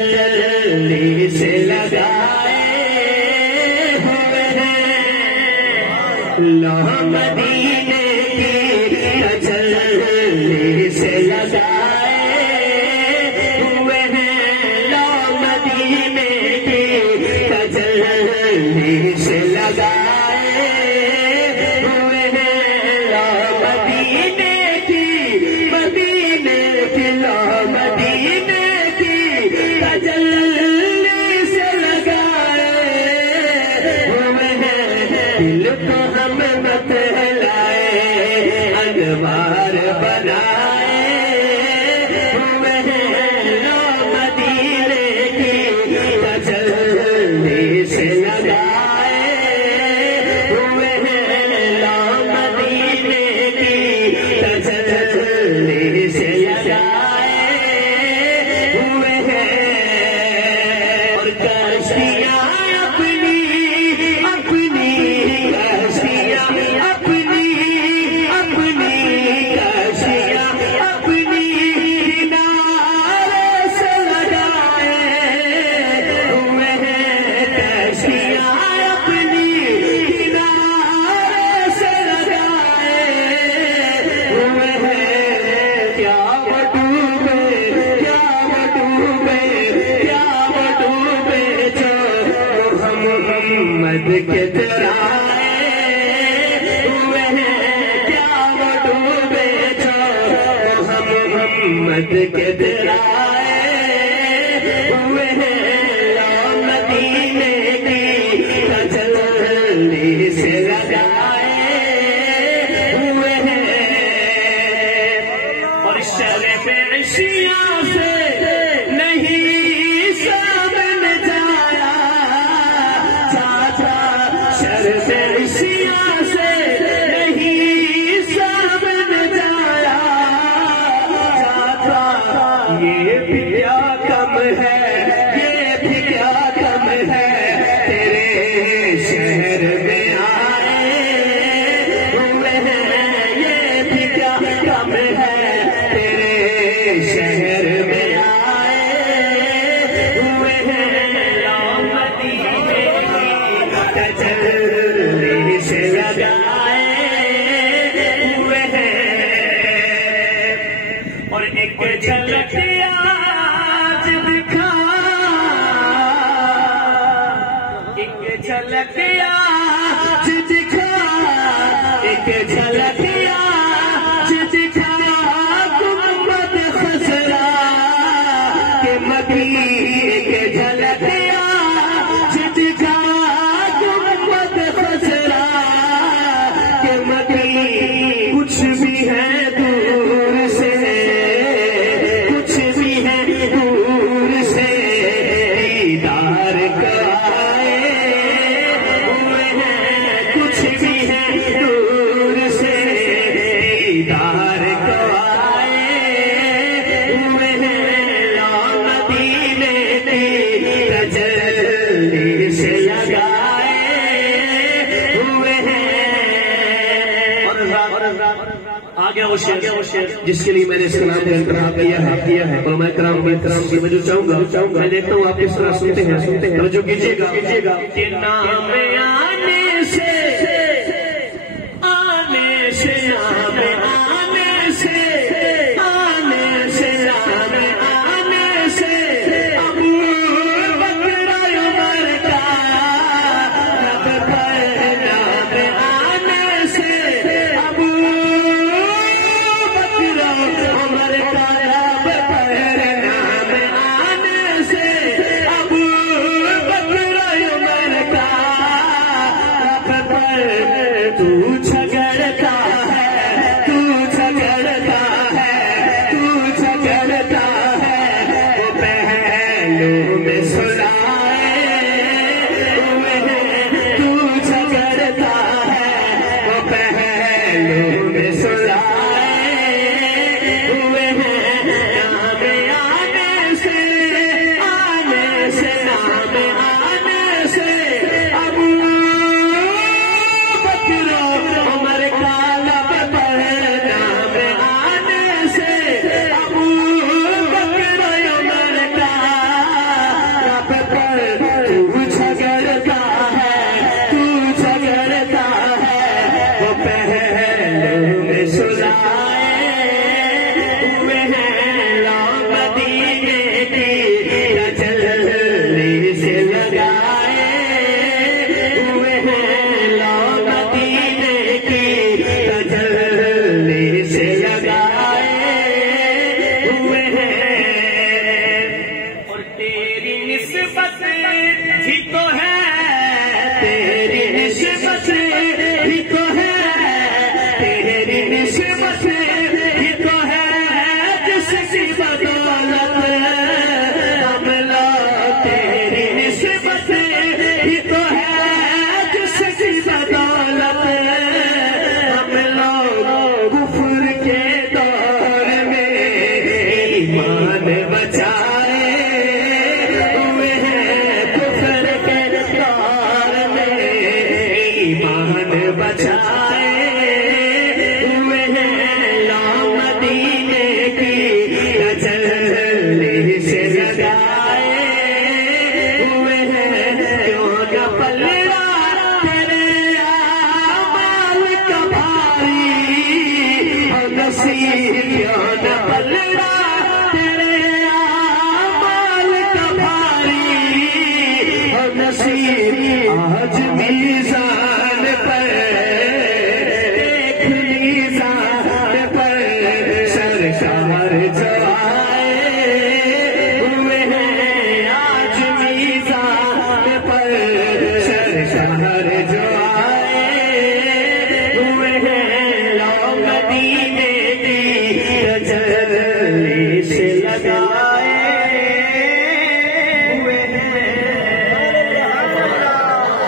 तजल्ली से लगाए हुए मदीने की तजल्ली से लगाए हुए मदीने की तजल्ली से लगाए हुए मदीने की मदीने की मदीने की तजल्ली से लगाए हुए दिल को हम मत लाए अनवार बनाए हुए मदीने की तजल्ली से लगाए हुए मदीने की तजल्ली से लगाए हुए और कश्तियाँ अपनी अपनी कश्तियाँ अपनी अपनी कश्तियाँ अपनी किनारे से लगाए हुए कश्तियाँ अपनी किनारे से लगाए हुए क्या वो डूबे क्या वो डूबे क्या वो डूबे जो हम मोहम्मद के तराए हुए क्या वो डूबे जो हम मोहम्मद के तराए हुए मदीने की तजल्ली से लगाए हुए और शर्फ इश्क़ियाँ से नहीं सामन जाया चाचा शर्फ इश्क़ियाँ से नहीं सामन जाया चाचा ये भी क्या कम है ये भी क्या कम है तेरे शहर में आए हुए ये भी क्या कम है तेरे शहर में आए हुए मदीने की तजल्ली से लगाए हुए और एक झलक आज दिखा एक झलक आज दिखा एक झलक आज दिखा गुंबद खसरा के मदी एक झलक आज दिखा गुंबद खसरा के मदी कुछ भी है दूर से कुछ भी है दूर से दीदार कराए हुए कुछ भी है दूर से दीदार कराए हुए मदीने की तजल्ली से लगाए हुए आ गया वो शेर जिसके लिए मैंने इस कलाम का इंतज़ाम किया है और मैं कराम की वजह चाहूंगा मैं देखता हूँ आप किस तरह सुनते हैं तो जो कीजिएगा कि नाम